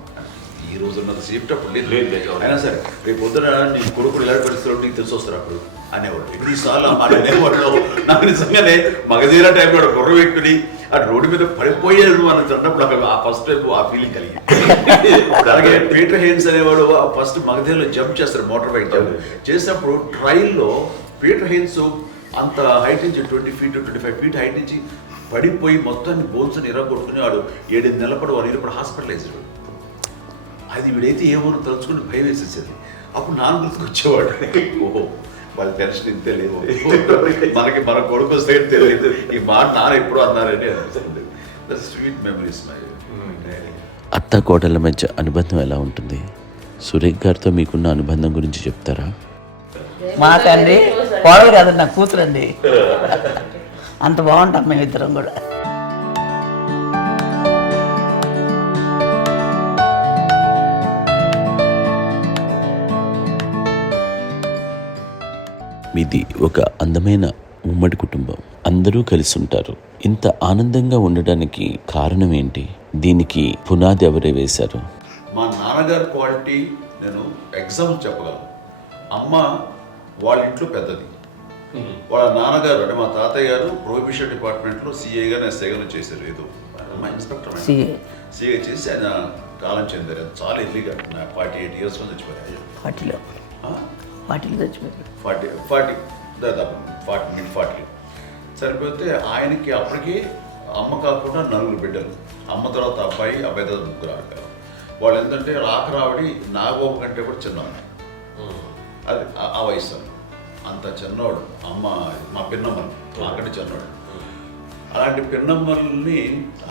ఈ రోజు ఉన్నది సేఫ్టీ అప్పుడు లేదు. అయినా సరే రేపు పొద్దున నీ కొడుకులు ఇలాంటి పరిస్థితుల్లో నీకు తెలిసి వస్తారు అప్పుడు అనేవాడు. ఎన్నిసార్లు అనేవాళ్ళు నాకు నిజంగానే మగధీర టైంలో గుర్ర వ్యక్తుడి ఆ రోడ్డు మీద పడిపోయాడు అని అన్నప్పుడు నాకు ఆ ఫస్ట్ టైం ఆ ఫీలింగ్ కలిగింది. అలాగే పీటర్ హెయిన్స్ అనేవాడు ఫస్ట్ మగధీరలో జంప్ చేస్తారు, మోటార్ బైక్ జంప్ చేసినప్పుడు ట్రైల్లో పీటర్ హెయిన్స్ అంత హైట్ నుంచి 20 feet 25 feet హైట్ నుంచి పడిపోయి మొత్తాన్ని బోన్స్ని ఎరగొట్టుకుని వాడు 7 నెలల వాడు ఇరప్పుడు హాస్పిటలైజ్డ్. అది వీడైతే ఏమో తలుచుకుని భయం వేసేసేది. అప్పుడు నాన్న గుర్తుకొచ్చేవాడు, ఓహో వాళ్ళ టెన్షన్ ఇంతే లేదు, మనకి మన కొడుకు వస్తే తెలియదు ఈ మాట నాన్న ఎప్పుడు అన్నారని అనిపిస్తుంది. Sweet memories my. అత్త కోడళ్ళ మధ్య అనుబంధం ఎలా ఉంటుంది? సురేఖ్ గారితో మీకున్న అనుబంధం గురించి చెప్తారా? మాకండి కోడలు కాదండి, నా కూతురు అండి. అంత బాగుంటాం మేమిద్దరం కూడా. మీది ఒక అందమైన ఉమ్మడి కుటుంబం, అందరూ కలిసి ఉంటారు. ఇంత ఆనందంగా ఉండడానికి కారణం ఏంటి? దీనికి పునాది ఎవరే వేశారు? మా నాన్నగారి క్వాలిటీ నేను ఎగ్జాంపుల్ చెప్పగలను. అమ్మ వాళ్ళ ఇంట్లో పెద్దది. వాళ్ళ నాన్నగారు అంటే మా తాతయ్య గారు ప్రొహిబిషన్ డిపార్ట్మెంట్లో సిఐగా ఎస్ఐగా చేశారు. ఏదో మా ఇన్స్పెక్టర్ సిఐ చేసి ఆయన కాలం చెందారు. చాలా ఎర్లీగా 48 years చచ్చిపోయారు. 40 చచ్చిపోయారు. 40 దాదాపు 40 సరిపోతే ఆయనకి అప్పటికి అమ్మ కాకుండా 4 బిడ్డలు. అమ్మ తర్వాత అబ్బాయి తర్వాత 3 ఆడపిల్లలు. వాళ్ళు ఏంటంటే రాకరావడి నాగోప కంటే కూడా చిన్నవాడు. అది ఆ వయసు అంత చిన్నవాడు. అమ్మ మా పిన్నమ్మలు నాకంటే చిన్నవాడు. అలాంటి పిన్నమ్మల్ని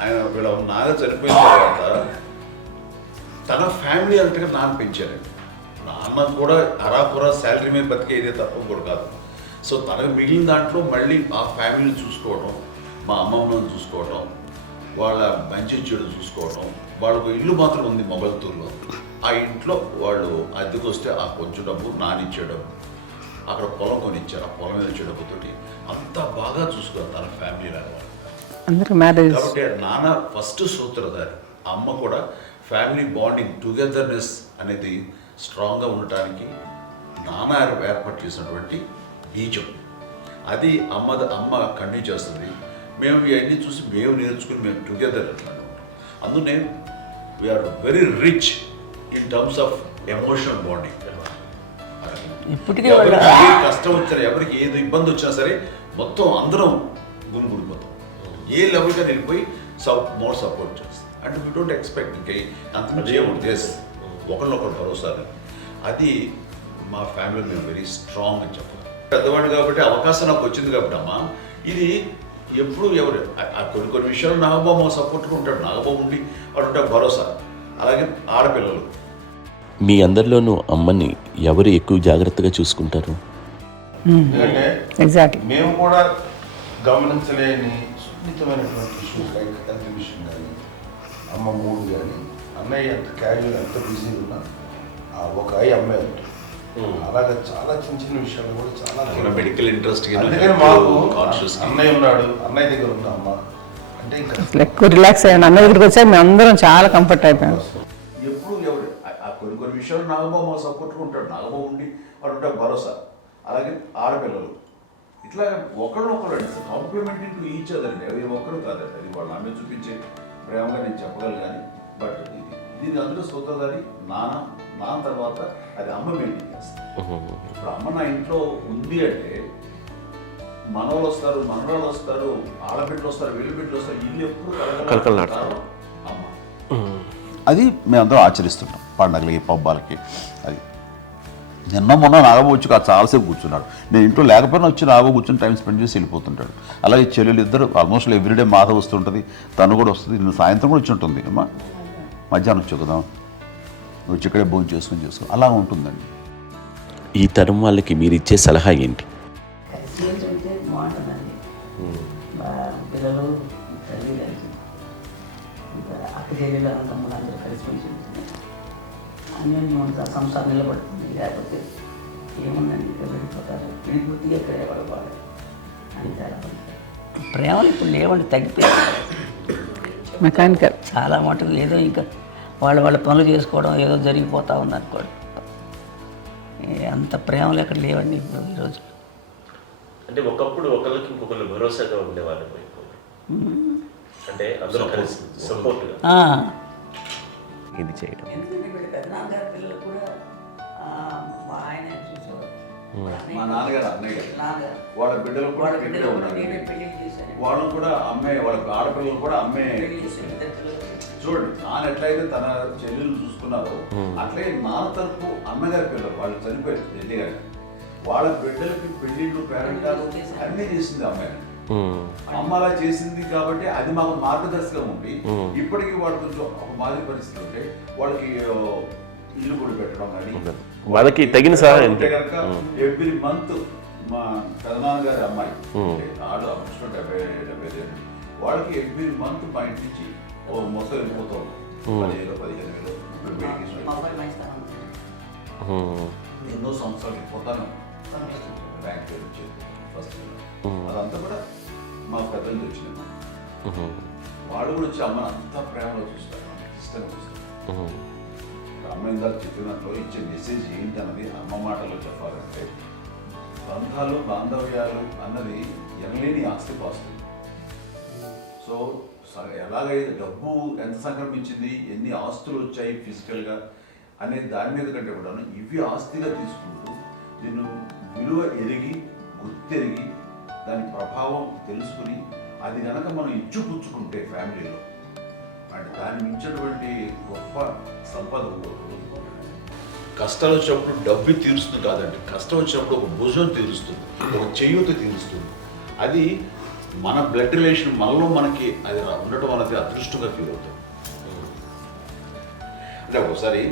ఆయన వీళ్ళ నాగ చనిపోయిన తర్వాత తన ఫ్యామిలీ అంతగా నాన్న పెంచారండి. నాన్న కూడా అరాపురా శాలరీ మీద బతికేదే తప్ప కూడా కాదు. సో తనకు మిగిలిన దాంట్లో మళ్ళీ ఆ ఫ్యామిలీని చూసుకోవడం, మా అమ్మమ్మని చూసుకోవడం, వాళ్ళ మంచి చెడు చూసుకోవడం. వాళ్ళకు ఇల్లు మాత్రం ఉంది మొగల్తూరులో. ఆ ఇంట్లో వాళ్ళు అద్దెకు వస్తే ఆ కొంచెం డబ్బు నానిచ్చే డబ్బు, అక్కడ పొలం కొనిచ్చారు, ఆ పొలం మీద వచ్చే డబ్బుతోటి అంతా బాగా చూసుకోవాలి తన ఫ్యామిలీ లాగా. అందరూ మ్యారేజ్ కాబట్టి నాన్న ఫస్ట్ సూత్రధారి, అమ్మ కూడా ఫ్యామిలీ బాండింగ్ టుగెదర్నెస్ అనేది స్ట్రాంగ్గా ఉండటానికి నాన్న ఏర్పాటు చేసినటువంటి బీజం. అది అమ్మ కంటిన్యూ చేస్తుంది. మేము ఇవన్నీ చూసి మేము నేర్చుకుని మేము టుగెదర్ అట్లానే ఉంటాం. అందునే we are very rich in terms of emotional bonding. ఇప్పటికీ ఎవరికి ఏ కష్టం వచ్చినా, ఎవరికి ఏది ఇబ్బంది వచ్చినా సరే మొత్తం అందరం గుమిగూడిపోతాం. ఏ లెవెల్గా వెళ్ళిపోయి మోర్ సపోర్ట్ చేస్తాం. అంటే వీ డోంట్ ఎక్స్పెక్ట్ ఇంకా అంతకుమించి ఏముంటుంది. ఒకరినొకరు భరోసా. అది మా ఫ్యామిలీ మేము వెరీ స్ట్రాంగ్ అని చెప్పాలి. పెద్దవాడు కాబట్టి అవకాశం నాకు వచ్చింది కాబట్టి అమ్మ, ఇది ఎప్పుడు ఎవరు కొన్ని విషయాలు నాగబాబు సపోర్ట్గా ఉంటాడు. నాగబాబు ఉండి వాడు ఉంటాడు భరోసా. అలాగే ఆడపిల్లలు మీ అందరిలోనూ అమ్మని ఎవరు ఎక్కువ జాగ్రత్తగా చూసుకుంటారు? ఎందుకంటే ఎగ్జాక్ట్లీ మేము కూడా గమనించలేని సున్నితమైనటువంటి ఇష్యూస్ లైక్ హెల్త్ విషయం కానీ, అమ్మ మూడు కానీ, అన్నయ్య ఎంత క్యాజువల్ ఎంత బిజీ ఉన్నా ఒక అమ్మాయి ఉంటుంది. అలాగే చాలా చిన్న చిన్న విషయాలు కూడా చాలా మెడికల్ ఇంట్రెస్ట్. అందుకని మాకు అన్నయ్య ఉన్నాడు, అన్నయ్య దగ్గర ఉన్న అమ్మ అంటే ఇంకా ఎక్కువ రిలాక్స్ అయ్యాను. అన్న దగ్గరికి వచ్చాక మేము అందరం చాలా కంఫర్ట్ అయిపోయాం. ఎప్పుడు ఎవరు కొన్ని విషయాలు నాగబాబు సపోర్ట్గా ఉంటాడు. నాగబాబు ఉండి వాడు ఉంటాడు భరోసా. అలాగే ఆడపిల్లలు ఇట్లా ఒకళ్ళొకరు కాంప్లిమెంటరీ టు ఈచ్ అదర్ అండి. అవి ఒక్కరు కాదండి, అది వాళ్ళ ఆమె చూపించే ప్రేమగా నేను చెప్పగలను. కానీ బట్ దీని అందులో సూత్రధారి నాన్న తర్వాత అది అమ్మ మెయింటైన్ చేస్తుంది. ఇప్పుడు అమ్మ నా ఇంట్లో ఉంది అంటే మనవాళ్ళు వస్తారు, మనవాళ్ళు వస్తారు, ఆడబిడ్డలు వస్తారు, వెల్లుబిడ్డలు వస్తారు, ఇల్లు ఎప్పుడు కలకలాడతారు అమ్మ. అది మేమందరం ఆచరిస్తుంటాం పండగలకి, పబ్బాలకి. అది నిన్న మొన్న నాగబాబు వచ్చి చాలాసేపు కూర్చున్నాడు. నేను ఇంట్లో లేకపోయినా వచ్చి నాగబాబు కూర్చొని టైం స్పెండ్ చేసి వెళ్ళిపోతుంటాడు. అలాగే చెల్లెలు ఇద్దరు ఆల్మోస్ట్ ఎవ్రీడే మాధ వస్తుంటుంది, తను కూడా వస్తుంది. నేను సాయంత్రం కూడా వచ్చి ఉంటుంది. అమ్మా మధ్యాహ్నం వచ్చి కదా వచ్చి ఇక్కడే భోజనం చేసుకో అలా ఉంటుందండి. ఈ తరం వాళ్ళకి మీరు ఇచ్చే సలహా ఏంటి? కలిసి ఉంటే బాగుంటుందండి. పిల్లలు తల్లి కలిసి అక్క చెల్లెలు తమ్ముడు అందరూ కలిసిమెలిసి ఉంటుంది. అన్యోన్యం ఉంటుంది, సంసారం నిలబడుతుంది. లేకపోతే ఏముందండి, ఇక్కడ వెళ్ళిపోతారు, విడిపోతే ఎక్కడే పడవాలి అని తేడా. ప్రేమలు ఇప్పుడు లేవండి, తగ్గిపోయాయి. మెకానికల్ చాలా మటుకు ఏదో ఇంకా వాళ్ళ పనులు చేసుకోవడం ఏదో జరిగిపోతూ ఉంది అనుకోండి. అంత ప్రేమలు ఎక్కడ లేవండి ఇప్పుడు ఈరోజు. అంటే ఒకప్పుడు ఒకరికి ఇంకొకరు భరోసాగా ఉండేవాళ్ళు, అంటే అందరూ కలిసి సపోర్ట్గా ఇది చేయడం. ఎందుకంటే వీళ్ళ పెద్దనాన్నగారి పిల్లలు కూడా ఆయన చూసేవారు. మా నాన్నగారు అన్నయ్య గారు నాన్నగారు వాళ్ళ బిడ్డలు కూడా వాళ్ళ ఇక్కడే బిడ్డలు కూడా ఉన్నారు. నేనే పెళ్లి చేశాను. వాళ్ళని కూడా అమ్మాయి, వాళ్ళ ఆడపిల్లలు కూడా అమ్మాయి. పెళ్లి చేశాను ఇద్దరు పిల్లలు. చూడండి, నాన్న ఎట్లయితే తన చెల్లెలు చూసుకున్నారో అట్లే నాన్న తరపు అమ్మగారి పిల్లలు వాళ్ళు చనిపోయారు చెల్లి గారి, వాళ్ళ బిడ్డలకి పెళ్లిళ్ళు, పేరెంటాలు అన్నీ చేసింది అమ్మాయి. అమ్మ అలా చేసింది కాబట్టి అది మాకు మార్గదర్శకం ఉంది. ఇప్పటికీ వాళ్ళు కొంచెం ఒక మాదిరి పరిస్థితి ఉంటే వాళ్ళకి ఇల్లు కూడా పెట్టడం కానీ వాళ్ళకి తగిన సహాయం ఉంటే కనుక ఎవ్రీ మంత్ మా పెదనాన్నగారి అమ్మాయి ఆడు అప్పుడు 70 వాళ్ళకి ఎవ్రీ మంత్ మా ఇంటి నుంచి మొత్తం వెళ్ళిపోతాం 10,000-15,000 మా అబ్బాయి మంచి స్థానం ఉంది. ఎన్నో సంవత్సరాలు వెళ్ళిపోతాను. బ్యాంక్ పేరు వచ్చేది ఫస్ట్. అదంతా కూడా మా పెద్దలు వచ్చింది. వాళ్ళు కూడా వచ్చి అమ్మని అంతా ప్రేమలో చూస్తారు, ఇష్టంగా చూస్తారు. అమ్మ ఇందాక చెప్పినట్లు ఇచ్చే మెసేజ్ ఏంటి అన్నది అమ్మ మాటలో చెప్పాలంటే, బంధాలు బాంధవ్యాలు అన్నది ఎనలేని ఆస్తిపాస్తులు. సో ఎలాగైతే డబ్బు ఎంత సంక్రమించింది, ఎన్ని ఆస్తులు వచ్చాయి ఫిజికల్గా అనే దాని మీద కంటే కూడా ఇవి ఆస్తిగా తీసుకుంటూ దీన్ని విలువ ఎరిగి, గుర్తెరిగి, దాని ప్రభావం తెలుసుకుని అది కనుక మనం ఇచ్చిపుచ్చుకుంటే ఫ్యామిలీలో, అంటే దాన్ని మించినటువంటి గొప్ప సంపద ఉండదు. కష్టాలు వచ్చినప్పుడు డబ్బు తీరుస్తుంది కాదండి, కష్టం వచ్చినప్పుడు ఒక భుజం తీరుస్తుంది, ఒక చేయూత తీరుస్తుంది. అది మన బ్లడ్ రిలేషన్ మనలో మనకి అది ఉండటం అనేది అదృష్టంగా ఫీల్ అవుతాం. అంటే ఒకసారి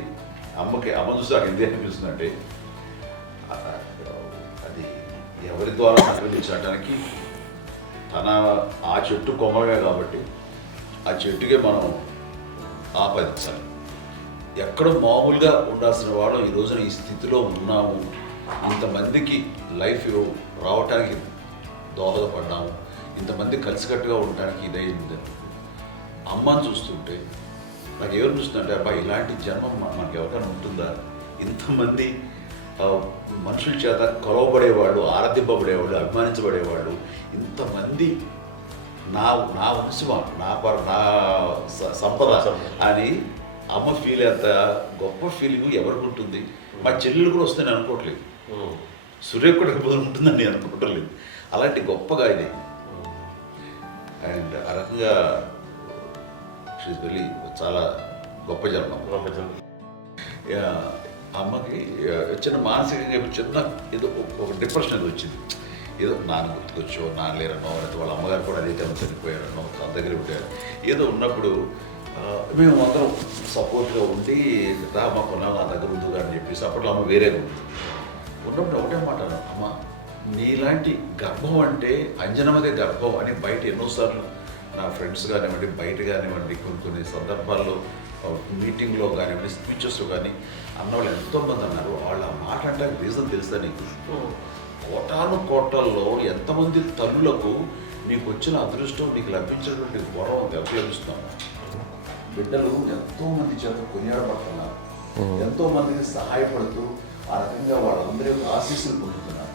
అమ్మ చూసి నాకు ఎందుకు అనిపిస్తుంది అంటే, అది ఎవరి ద్వారా సంక్రమించడానికి తన ఆ చెట్టు కొమ్మలమే కాబట్టి ఆ చెట్టుకే మనం ఆపాదించాలి. ఎక్కడో మామూలుగా ఉండాల్సిన వాళ్ళు ఈ రోజున ఈ స్థితిలో ఉన్నాము, ఇంతమందికి లైఫ్ రావటానికి దోహదపడ్డాము, ఇంతమంది కలిసికట్టుగా ఉండటానికి ఇదైంది. అమ్మని చూస్తుంటే నాకు ఎవరు చూస్తుందంటే అబ్బా ఇలాంటి జన్మం మనకి ఎవరికైనా ఉంటుందా, ఇంతమంది మనుషుల చేత కొలవబడేవాళ్ళు, ఆరాధింపబడేవాళ్ళు, అభిమానించబడేవాళ్ళు, ఇంతమంది నా నా వంశమా, నా సంపద అని అమ్మ ఫీల్ అంత గొప్ప ఫీలింగ్ ఎవరికి ఉంటుంది. మా చెల్లెలు కూడా వస్తే నేను అనుకోవట్లేదు, సూర్య కూడా ఉంటుందని నేను అనుకోవట్లేదు. అలాంటి గొప్పగా ఇది. అండ్ ఆ రకంగా షీఈ్ వెరీ చాలా గొప్ప జన్మ. అమ్మకి చిన్న మానసికంగా చిన్న ఏదో ఒక డిప్రెషన్ అది వచ్చింది. ఏదో నాన్న గుర్తుకొచ్చో, నాన్న లేరనో, లేకపోతే వాళ్ళ అమ్మగారు కూడా అదే టైం చనిపోయారనో, తన దగ్గర ఉంటారు. ఏదో ఉన్నప్పుడు మేము అందరం సపోర్ట్గా ఉండి మా కొన్నా నా దగ్గర ఉందిగా అని చెప్పేసి అప్పట్లో అమ్మ వేరేగా ఉంది. ఉన్నప్పుడు ఒకటే మాట అన్నాను, అమ్మ నీలాంటి గర్భం అంటే అంజనమదే గర్భం అని బయట ఎన్నోసార్లు నా ఫ్రెండ్స్ కానివ్వండి, బయట కానివ్వండి, కొన్ని సందర్భాల్లో మీటింగ్లో కానివ్వండి, స్పీచెస్లో కానీ అన్నవాళ్ళు ఎంతోమంది అన్నారు. వాళ్ళు ఆ మాట అంటే రీజన్ తెలుసా నీకు? కోటాను కోటల్లో ఎంతమంది తల్లులకు నీకు వచ్చిన అదృష్టం, నీకు లభించినటువంటి గౌరవం ఎవరు లభిస్తున్నాము. బిడ్డలు ఎంతోమంది చేత కొనియాడబడుతున్నారు, ఎంతోమందికి సహాయపడుతూ ఆ రకంగా వాళ్ళందరి యొక్క ఆశీస్సులు పొందుతున్నారు.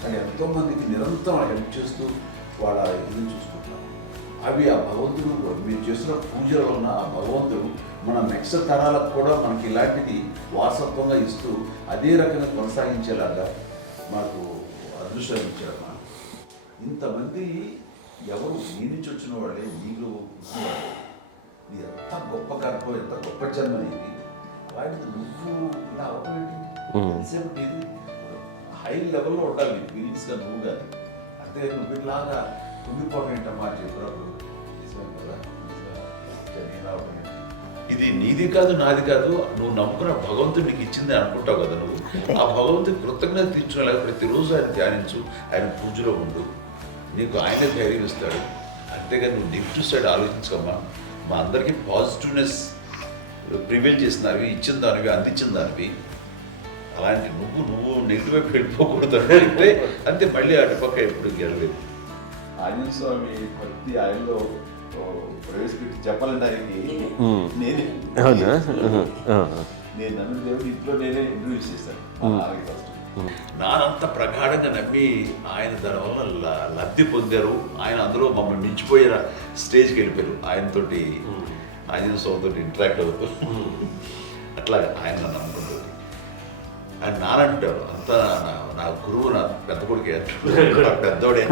కానీ ఎంతోమందికి నిరంతరం హెల్ప్ చేస్తూ వాళ్ళ ఇది చూసుకుంటున్నారు. అవి ఆ భగవంతుడు మీరు చేస్తున్న పూజలో ఉన్న ఆ భగవంతుడు మన నెక్స్ట్ తరాలకు కూడా మనకి ఇలాంటిది వారసత్వంగా ఇస్తూ అదే రకంగా కొనసాగించేలాగా మాకు అదృష్టం ఇచ్చారు. ఇంతమంది ఎవరు నీ నుంచి వచ్చిన వాళ్ళే, నీకు ఇది ఎంత గొప్ప గర్భం, ఎంత గొప్ప జన్మ నీది. వాటికి నువ్వు ఇలా అవటమేంటి? ఇది హై లెవెల్లో ఉండాలి నీ ఫీలింగ్స్గా నువ్వు కానీ. అంతే నువ్వు ఇలాగా కుంగిపోవడం ఏంటమ్మా చెప్పినప్పుడు ఇది నీది కాదు, నాది కాదు, నువ్వు నమ్ముకున్న భగవంతుడు నీకు ఇచ్చింది అనుకుంటావు కదా. నువ్వు ఆ భగవంతుడి కృతజ్ఞత తీర్చుకునేలాగా ప్రతిరోజు ఆయన ధ్యానించు, ఆయన పూజలో ఉండు, నీకు ఆయనే ధైర్యం ఇస్తాడు. అంతేగాని నువ్వు నెగిటివ్ సైడ్ ఆలోచించుకోమ్మా. మా అందరికీ పాజిటివ్నెస్ ప్రివైల్ చేసిన దానివి, ఇచ్చిన దానివి, అందించిన దానివి. అలాంటి నువ్వు నెగిటివ్ వైపు వెళ్ళిపోకూడదు అంటే అంతే. మళ్ళీ అటుపక్క ఎప్పుడు గెలలేదు. ఆంజనేయ స్వామి భక్తి ఆయనలో ప్రవేశపెట్టి చెప్పాలంటే ఆయనకి నేనే నేను నన్ను దేవుడు ఇంట్లో నేనే ఇంట్రడ్యూస్ చేశాను. నానంత ప్రగాఢంగా నమ్మి ఆయన దానివల్ల లబ్ధి పొందారు. ఆయన అందులో మమ్మల్ని మించిపోయే స్టేజ్కి వెళ్ళిపోయారు. ఆయనతోటి ఆంజనేయ స్వామితో ఇంటరాక్ట్ అవుతూ అట్లా ఆయన నన్ను నమ్ముకుంటుంది. ఆయన నానంటారు అంతా నా గురువు, నా పెద్ద కొడుకు పెద్దోడే.